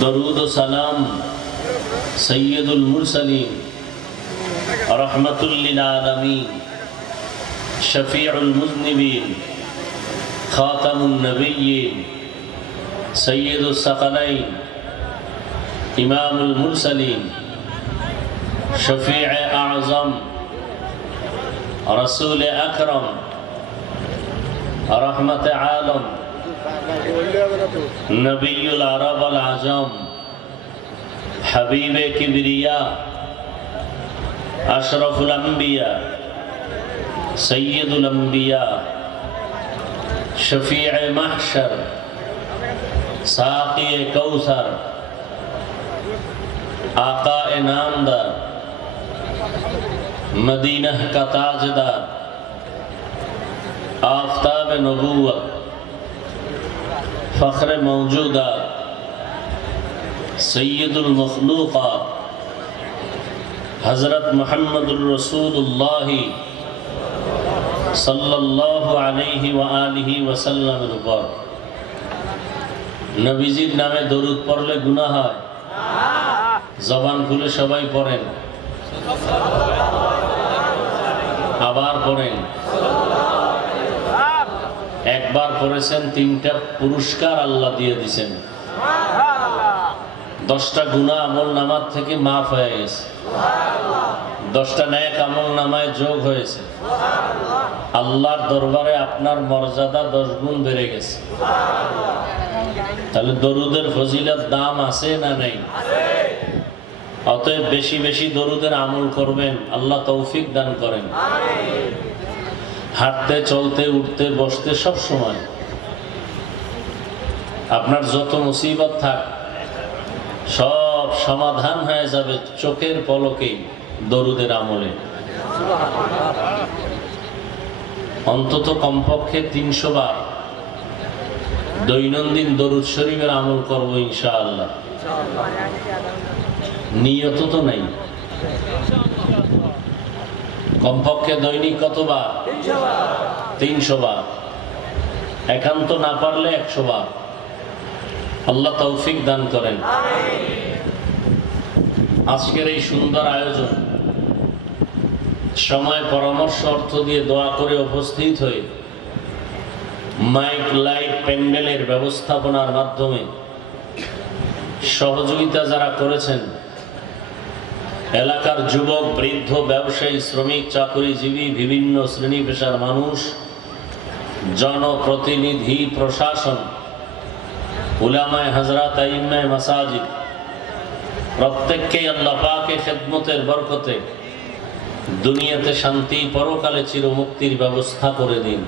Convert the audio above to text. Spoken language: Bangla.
درود و سلام سید المرسلین رحمت للعالمین شفیع المذنبین خاتم النبیین سید الثقلین امام المرسلین شفیع اعظم رسول اکرم رحمت عالم نبی العرب العجم حبیب کبریا اشرف الانبیاء سید الانبیاء شفیع محشر ساقی کوثر آقا نامدار مدینہ کا تاجدار آفتاب نبوت فخر موجودات سید المخلوقات حضرت محمد الرسول اللہ সাল্লাল্লাহু আলাইহি ওয়া আলিহি ওয়াসাল্লামের উপর নবীজির নামে দরুদ পড়লে গুনাহ হয় জবান খুলে সবাই পড়েন আবার পড়েন একবার পড়েছেন তিনটা পুরস্কার আল্লাহ দিয়ে দিছেন। দশটা গুণা আমল নামার থেকে মাফ হয়ে গেছে। দশটা ন্যাক আমল নামায় যোগ হয়েছে। আল্লাহর দরবারে আপনার মর্যাদা দশ গুণ বেড়ে গেছে। তাহলে দরুদের ফজিলত দাম আছে না নেই? অতএব বেশি বেশি দরুদের আমল করবেন, আল্লাহ তৌফিক দান করেন। হাঁটতে, চলতে, উঠতে, বসতে সব সময়। আপনার যত মুসিবত থাক, সব সমাধান হয়ে যাবে চোখের পলকেই, দরুদের আমলে। অন্তত কমপক্ষে তিনশো বার দৈনন্দিন দরুদ শরীফের আমল করব ইনশাআল্লাহ। নিয়ত তো নাই। কমপক্ষে দৈনিক কতবার? তিনশো বার। একান্ত না পারলে একশো বার। আল্লাহ তৌফিক দান করেন। আজকের এই সুন্দর আয়োজন সময় পরামর্শ অর্থ দিয়ে দোয়া করে উপস্থিত হয়ে মাইক, লাইট, প্যান্ডেলের ব্যবস্থাপনার মাধ্যমে সহযোগিতা যারা করেছেন এলাকার যুবক, বৃদ্ধ, ব্যবসায়ী, শ্রমিক, চাকরিজীবী, বিভিন্ন শ্রেণি পেশার মানুষ, জনপ্রতিনিধি, প্রশাসন, উলামায় হাজরাত আইম্মায় মাসাজিদ, প্রত্যেককেই আল্লাহ পাকে খেদমতের বরকতে দুনিয়াতে শান্তি পরকালে চিরমুক্তির ব্যবস্থা করে দিন।